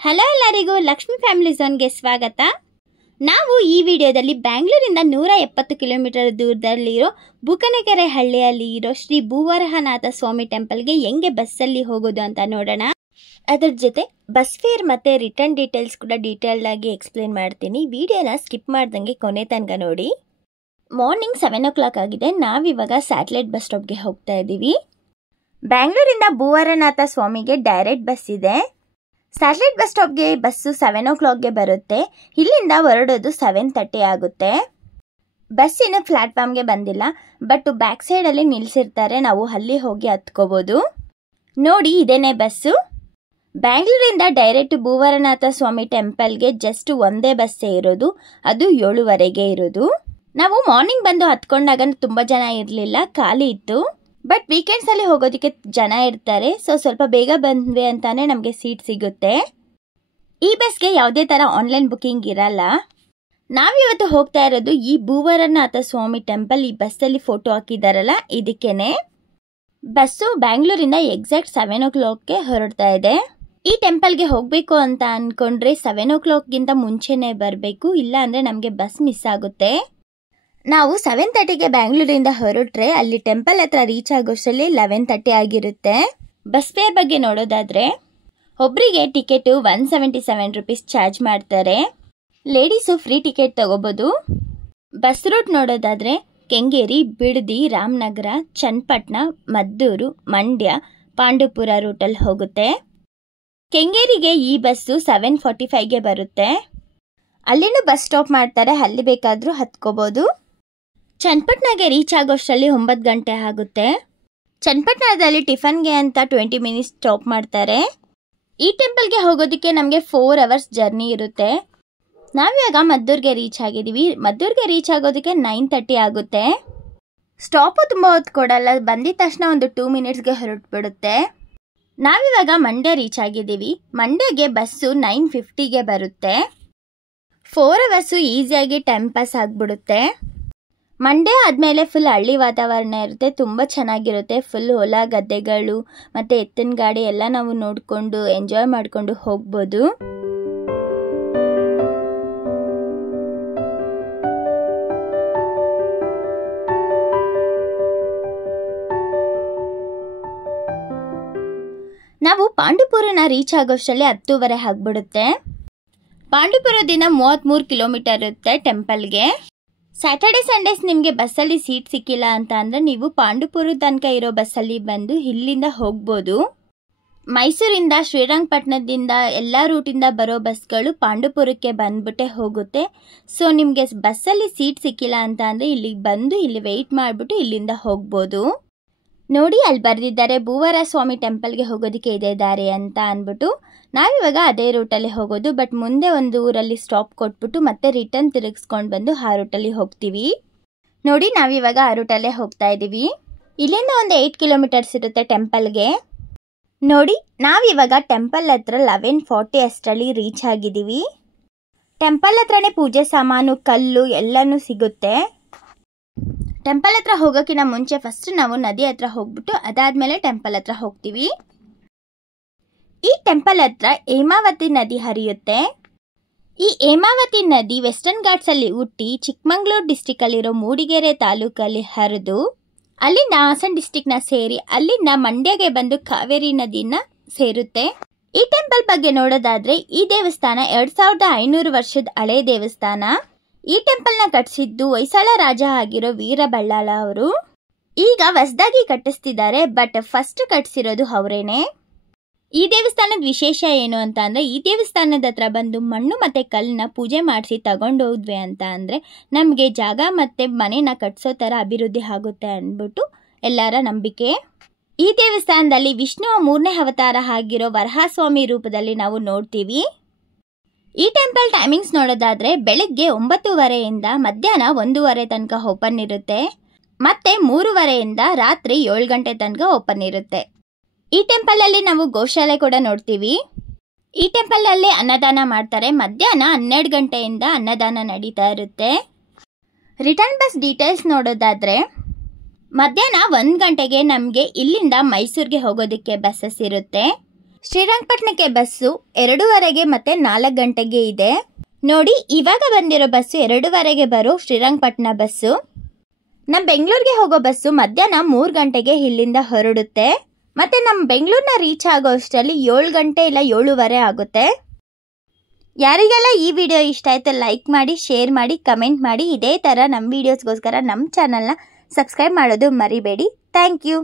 Hello ಎಲ್ಲರಿಗೂ Lakshmi family ಝೋನ್ಗೆ ಸ್ವಾಗತ. ನಾವು ಈ ವಿಡಿಯೋದಲ್ಲಿ ಬ್ಯಾಂಗ್ಳೂರಿಂದ 170 ಕಿಲೋಮೀಟರ್ ದೂರದಲ್ಲಿರೋ ಬೂಕನಕೆರೆ ಹಳ್ಳಿಯಲ್ಲಿ ಇರೋ ಶ್ರೀ ಭೂವರಹನಾಥ ಸ್ವಾಮಿ ಟೆಂಪಲ್ಗೆ ಹೆಂಗೆ ಬಸ್ಸಲ್ಲಿ ಹೋಗೋದು ಅಂತ ನೋಡೋಣ. ಅದರ ಜೊತೆ ಬಸ್ ಫೇರ್ ಮತ್ತು ರಿಟರ್ನ್ ಡೀಟೇಲ್ಸ್ ಕೂಡ ಡೀಟೇಲ್ಡ್ ಆಗಿ ಎಕ್ಸ್ಪ್ಲೇನ್ ಮಾಡ್ತೀನಿ. ವಿಡಿಯೋನ ಸ್ಕಿಪ್ ಮಾಡ್ದಂಗೆ ಕೊನೆ ತನಕ ನೋಡಿ. ಮಾರ್ನಿಂಗ್ 7 o'clock ಆಗಿದೆ. ನಾವಿವಾಗ ಸ್ಯಾಟಲೈಟ್ ಬಸ್ ಸ್ಟಾಪ್ಗೆ ಹೋಗ್ತಾ ಇದ್ದೀವಿ. ಬ್ಯಾಂಗ್ಳೂರಿಂದ ಭೂವರನಾಥ ಸ್ವಾಮಿಗೆ ಡೈರೆಕ್ಟ್ ಬಸ್ ಇದೆ. ಸ್ಯಾಟಲೈಟ್ ಬಸ್ ಸ್ಟಾಪ್ಗೆ ಬಸ್ಸು 7 o'clockಗೆ ಬರುತ್ತೆ. ಇಲ್ಲಿಂದ ಹೊರಡೋದು 7:30 ಆಗುತ್ತೆ. ಬಸ್ ಇನ್ನು ಪ್ಲಾಟ್ಫಾರ್ಮ್ಗೆ ಬಂದಿಲ್ಲ, ಬಟ್ ಬ್ಯಾಕ್ ಸೈಡಲ್ಲಿ ನಿಲ್ಲಿಸಿರ್ತಾರೆ. ನಾವು ಅಲ್ಲಿ ಹೋಗಿ ಹತ್ಕೋಬೋದು. ನೋಡಿ, ಇದೇನೇ ಬಸ್ಸು. ಬ್ಯಾಂಗ್ಳೂರಿಂದ ಡೈರೆಕ್ಟ್ ಭೂವರನಾಥ ಸ್ವಾಮಿ ಟೆಂಪಲ್ಗೆ ಜಸ್ಟ್ ಒಂದೇ ಬಸ್ಸೇ ಇರೋದು, ಅದು 7:15ಗೆ ಇರೋದು. ನಾವು ಮಾರ್ನಿಂಗ್ ಬಂದು ಹತ್ಕೊಂಡಾಗ ತುಂಬ ಜನ ಇರಲಿಲ್ಲ, ಖಾಲಿ ಇತ್ತು. ಬಟ್ ವೀಕೆಂಡ್ಸಲ್ಲಿ ಹೋಗೋದಕ್ಕೆ ಜನ ಇರ್ತಾರೆ. ಸ್ವಲ್ಪ ಬೇಗ ಬಂದ್ವಿ ಅಂತಾನೆ ನಮಗೆ ಸೀಟ್ ಸಿಗುತ್ತೆ. ಈ ಬಸ್ಗೆ ಯಾವುದೇ ಥರ ಆನ್ಲೈನ್ ಬುಕ್ಕಿಂಗ್ ಇರಲ್ಲ. ನಾವಿವತ್ತು ಹೋಗ್ತಾ ಇರೋದು ಈ ಭೂವರನಾಥ ಸ್ವಾಮಿ ಟೆಂಪಲ್. ಈ ಬಸ್ಸಲ್ಲಿ ಫೋಟೋ ಹಾಕಿದಾರಲ್ಲ, ಇದಕ್ಕೇನೆ. ಬಸ್ಸು ಬ್ಯಾಂಗ್ಳೂರಿಂದ ಎಕ್ಸಾಕ್ಟ್ 7 o'clockಗೆ ಹೊರಡ್ತಾ ಇದೆ. ಈ ಟೆಂಪಲ್ಗೆ ಹೋಗಬೇಕು ಅಂತ ಅಂದ್ಕೊಂಡ್ರೆ 7 o'clockಗಿಂತ ಮುಂಚೆನೇ ಬರಬೇಕು, ಇಲ್ಲ ಅಂದರೆ ನಮಗೆ ಬಸ್ ಮಿಸ್ ಆಗುತ್ತೆ. ನಾವು 7:30ಗೆ ಬ್ಯಾಂಗ್ಳೂರಿಂದ ಹೊರಟ್ರೆ ಅಲ್ಲಿ ಟೆಂಪಲ್ ಹತ್ರ ರೀಚ್ ಆಗೋಷ್ಟರಲ್ಲಿ 11:30 ಆಗಿರುತ್ತೆ. ಬಸ್ ಫೇರ್ ಬಗ್ಗೆ ನೋಡೋದಾದ್ರೆ ಒಬ್ಬರಿಗೆ ಟಿಕೆಟು 177 rupees ಚಾರ್ಜ್ ಮಾಡ್ತಾರೆ. ಲೇಡೀಸು ಫ್ರೀ ಟಿಕೆಟ್ ತಗೋಬೋದು. ಬಸ್ ರೂಟ್ ನೋಡೋದಾದ್ರೆ ಕೆಂಗೇರಿ, ಬಿಡದಿ, ರಾಮನಗರ, ಚನ್ನಪಟ್ಟಣ, ಮದ್ದೂರು, ಮಂಡ್ಯ, ಪಾಂಡುಪುರ ರೂಟಲ್ಲಿ ಹೋಗುತ್ತೆ. ಕೆಂಗೇರಿಗೆ ಈ ಬಸ್ಸು 7:45ಗೆ ಬರುತ್ತೆ. ಅಲ್ಲಿನೂ ಬಸ್ ಸ್ಟಾಪ್ ಮಾಡ್ತಾರೆ, ಅಲ್ಲಿ ಬೇಕಾದರೂ ಹತ್ಕೋಬೋದು. ಚನ್ನಪಟ್ಟಣಗೆ ರೀಚ್ ಆಗೋಷ್ಟರಲ್ಲಿ 9 ಗಂಟೆ ಆಗುತ್ತೆ. ಚನ್ನಪಟ್ಟಣದಲ್ಲಿ ಟಿಫನ್ಗೆ ಅಂತ 20 minutes ಸ್ಟಾಪ್ ಮಾಡ್ತಾರೆ. ಈ ಟೆಂಪಲ್ಗೆ ಹೋಗೋದಕ್ಕೆ ನಮಗೆ 4 hours ಜರ್ನಿ ಇರುತ್ತೆ. ನಾವಿವಾಗ ಮದ್ದೂರಿಗೆ ರೀಚ್ ಆಗಿದ್ದೀವಿ. ಮದ್ದೂರಿಗೆ ರೀಚ್ ಆಗೋದಕ್ಕೆ 9:30 ಆಗುತ್ತೆ. ಸ್ಟಾಪು ತುಂಬ ಹೊತ್ತು ಕೊಡಲ್ಲ, ಬಂದಿದ ತಕ್ಷಣ ಒಂದು 2 minutesಗೆ ಹೊರಟ್ಬಿಡುತ್ತೆ. ನಾವಿವಾಗ ಮಂಡ್ಯ ರೀಚ್ ಆಗಿದ್ದೀವಿ. ಮಂಡ್ಯಗೆ ಬಸ್ಸು 9:50ಗೆ ಬರುತ್ತೆ. 4 hours ಈಸಿಯಾಗಿ ಟೈಮ್ ಪಾಸ್ ಆಗಿಬಿಡುತ್ತೆ. ಮಂಡ್ಯ ಆದಮೇಲೆ ಫುಲ್ ಹಳ್ಳಿ ವಾತಾವರಣ ಇರುತ್ತೆ, ತುಂಬ ಚೆನ್ನಾಗಿರುತ್ತೆ. ಫುಲ್ ಹೊಲ ಗದ್ದೆಗಳು ಮತ್ತು ಎತ್ತಿನ ಗಾಡಿ ಎಲ್ಲ ನಾವು ನೋಡಿಕೊಂಡು ಎಂಜಾಯ್ ಮಾಡಿಕೊಂಡು ಹೋಗ್ಬೋದು. ನಾವು ಪಾಂಡುಪುರನ ರೀಚ್ ಆಗೋಷ್ಟರಲ್ಲಿ 10:30 ಆಗಿಬಿಡುತ್ತೆ. ಪಾಂಡುಪುರದಿಂದ 33 ಕಿಲೋಮೀಟರ್ ಇರುತ್ತೆ ಟೆಂಪಲ್ಗೆ. ಸ್ಯಾಟರ್ಡೆ ಸಂಡೇಸ್ ನಿಮಗೆ ಬಸ್ಸಲ್ಲಿ ಸೀಟ್ ಸಿಕ್ಕಿಲ್ಲ ಅಂತ ಅಂದರೆ ನೀವು ಪಾಂಡುಪುರ ತನಕ ಇರೋ ಬಸ್ಸಲ್ಲಿ ಬಂದು ಇಲ್ಲಿಂದ ಹೋಗ್ಬೋದು. ಮೈಸೂರಿಂದ, ಶ್ರೀರಂಗಪಟ್ಟಣದಿಂದ ಎಲ್ಲ ರೂಟಿಂದ ಬರೋ ಬಸ್ಗಳು ಪಾಂಡುಪುರಕ್ಕೆ ಬಂದ್ಬಿಟ್ಟೆ ಹೋಗುತ್ತೆ. ನಿಮಗೆ ಬಸ್ಸಲ್ಲಿ ಸೀಟ್ ಸಿಕ್ಕಿಲ್ಲ ಅಂತ ಅಂದರೆ ಇಲ್ಲಿಗೆ ಬಂದು ಇಲ್ಲಿ ವೆಯ್ಟ್ ಮಾಡಿಬಿಟ್ಟು ಇಲ್ಲಿಂದ ಹೋಗ್ಬೋದು. ನೋಡಿ, ಅಲ್ಲಿ ಬರೆದಿದ್ದಾರೆ ಭೂವರ ಸ್ವಾಮಿ ಟೆಂಪಲ್ಗೆ ಹೋಗೋದಕ್ಕೆ ಇದೇ ದಾರಿ ಅಂತ ಅಂದ್ಬಿಟ್ಟು. ನಾವಿವಾಗ ಅದೇ ರೂಟಲ್ಲಿ ಹೋಗೋದು. ಬಟ್ ಮುಂದೆ ಒಂದು ಊರಲ್ಲಿ ಸ್ಟಾಪ್ ಕೊಟ್ಬಿಟ್ಟು ಮತ್ತೆ ರಿಟರ್ನ್ ತಿರುಗಿಸ್ಕೊಂಡು ಬಂದು ಆ ರೂಟಲ್ಲಿ ಹೋಗ್ತೀವಿ. ನೋಡಿ, ನಾವಿವಾಗ ಆ ರೂಟಲ್ಲೇ ಹೋಗ್ತಾ ಇದ್ದೀವಿ. ಇಲ್ಲಿಂದ ಒಂದು 8 kilometers ಇರುತ್ತೆ ಟೆಂಪಲ್ಗೆ. ನೋಡಿ, ನಾವಿವಾಗ ಟೆಂಪಲ್ ಹತ್ರ 11:40 ಅಷ್ಟರಲ್ಲಿ ರೀಚ್ ಆಗಿದ್ದೀವಿ. ಟೆಂಪಲ್ ಹತ್ರನೇ ಪೂಜೆ ಸಾಮಾನು, ಕಲ್ಲು ಎಲ್ಲನೂ ಸಿಗುತ್ತೆ. ಟೆಂಪಲ್ ಹತ್ರ ಹೋಗೋಕ್ಕಿಂತ ಮುಂಚೆ ಫಸ್ಟ್ ನಾವು ನದಿ ಹತ್ರ ಹೋಗ್ಬಿಟ್ಟು ಅದಾದಮೇಲೆ ಟೆಂಪಲ್ ಹತ್ರ ಹೋಗ್ತೀವಿ. ಈ ಟೆಂಪಲ್ ಹತ್ರ ಹೇಮಾವತಿ ನದಿ ಹರಿಯುತ್ತೆ. ಈ ಹೇಮಾವತಿ ನದಿ ವೆಸ್ಟರ್ನ್ ಘಾಟ್ಸಲ್ಲಿ ಹುಟ್ಟಿ ಚಿಕ್ಕಮಗಳೂರು ಡಿಸ್ಟಿಕಲ್ಲಿರೋ ಮೂಡಿಗೆರೆ ತಾಲೂಕಲ್ಲಿ ಹರಿದು ಅಲ್ಲಿಂದ ಹಾಸನ ಡಿಸ್ಟಿಕ್ನ ಸೇರಿ ಅಲ್ಲಿಂದ ಮಂಡ್ಯಗೆ ಬಂದು ಕಾವೇರಿ ನದಿನ ಸೇರುತ್ತೆ. ಈ ಟೆಂಪಲ್ ಬಗ್ಗೆ ನೋಡೋದಾದ್ರೆ ಈ ದೇವಸ್ಥಾನ 2500 ವರ್ಷದ ಹಳೆ ದೇವಸ್ಥಾನ. ಈ ಟೆಂಪಲ್ನ ಕಟ್ಟಿಸಿದ್ದು ಹೊಯ್ಸಳ ರಾಜ ಆಗಿರೋ ವೀರಬಳ್ಳಾಳ ಅವರು. ಈಗ ಹೊಸದಾಗಿ ಕಟ್ಟಿಸ್ತಿದ್ದಾರೆ, ಬಟ್ ಫಸ್ಟ್ ಕಟ್ಟಿಸಿರೋದು ಅವರೇನೆ. ಈ ದೇವಸ್ಥಾನದ ವಿಶೇಷ ಏನು ಅಂತ ಅಂದರೆ ಈ ದೇವಸ್ಥಾನದ ಹತ್ರ ಬಂದು ಮಣ್ಣು ಮತ್ತು ಕಲ್ಲನ್ನ ಪೂಜೆ ಮಾಡಿಸಿ ತಗೊಂಡು ಹೋದ್ವಿ ಅಂತ ಅಂದರೆ ನಮಗೆ ಜಾಗ ಮತ್ತು ಮನೇನ ಕಟ್ಸೋ ಥರ ಅಭಿವೃದ್ಧಿ ಆಗುತ್ತೆ ಅಂದ್ಬಿಟ್ಟು ಎಲ್ಲರ ನಂಬಿಕೆ. ಈ ದೇವಸ್ಥಾನದಲ್ಲಿ ವಿಷ್ಣುವ 3ನೇ ಅವತಾರ ಆಗಿರೋ ವರಹಸ್ವಾಮಿ ರೂಪದಲ್ಲಿ ನಾವು ನೋಡ್ತೀವಿ. ಈ ಟೆಂಪಲ್ ಟೈಮಿಂಗ್ಸ್ ನೋಡೋದಾದರೆ ಬೆಳಗ್ಗೆ 9:30ಯಿಂದ ಮಧ್ಯಾಹ್ನ 1:30 ತನಕ ಓಪನ್ ಇರುತ್ತೆ. ಮತ್ತು 3:30ಯಿಂದ ರಾತ್ರಿ 7 ಗಂಟೆ ತನಕ ಓಪನ್ ಇರುತ್ತೆ. ಈ ಟೆಂಪಲಲ್ಲಿ ನಾವು ಗೋಶಾಲೆ ಕೂಡ ನೋಡ್ತೀವಿ. ಈ ಟೆಂಪಲಲ್ಲಿ ಅನ್ನದಾನ ಮಾಡ್ತಾರೆ. ಮಧ್ಯಾಹ್ನ 12 ಗಂಟೆಯಿಂದ ಅನ್ನದಾನ ನಡೀತಾ ಇರುತ್ತೆ. ರಿಟರ್ನ್ ಬಸ್ ಡೀಟೇಲ್ಸ್ ನೋಡೋದಾದರೆ ಮಧ್ಯಾಹ್ನ 1 ಗಂಟೆಗೆ ನಮಗೆ ಇಲ್ಲಿಂದ ಮೈಸೂರಿಗೆ ಹೋಗೋದಕ್ಕೆ ಬಸ್ಸಸ್ ಇರುತ್ತೆ. ಶ್ರೀರಂಗಪಟ್ಟಣಕ್ಕೆ ಬಸ್ಸು 2:15 ಮತ್ತು 4 ಗಂಟೆಗೆ ಇದೆ. ನೋಡಿ, ಇವಾಗ ಬಂದಿರೋ ಬಸ್ಸು 2:15ಗೆ ಬರೋ ಶ್ರೀರಂಗಪಟ್ಟಣ ಬಸ್ಸು. ನಮ್ಮ ಬೆಂಗಳೂರಿಗೆ ಹೋಗೋ ಬಸ್ಸು ಮಧ್ಯಾಹ್ನ 3 ಗಂಟೆಗೆ ಇಲ್ಲಿಂದ ಹೊರಡುತ್ತೆ. ಮತ್ತು ನಮ್ಮ ಬೆಂಗಳೂರನ್ನ ರೀಚ್ ಆಗೋ ಅಷ್ಟರಲ್ಲಿ 7 ಗಂಟೆ ಇಲ್ಲ 7:15 ಆಗುತ್ತೆ. ಯಾರಿಗೆಲ್ಲ ಈ ವಿಡಿಯೋ ಇಷ್ಟ ಆಯಿತು ಲೈಕ್ ಮಾಡಿ, ಶೇರ್ ಮಾಡಿ, ಕಮೆಂಟ್ ಮಾಡಿ. ಇದೇ ಥರ ನಮ್ಮ ವೀಡಿಯೋಸ್ಗೋಸ್ಕರ ನಮ್ಮ ಚಾನಲ್ನ ಸಬ್ಸ್ಕ್ರೈಬ್ ಮಾಡೋದು ಮರಿಬೇಡಿ. Thank you.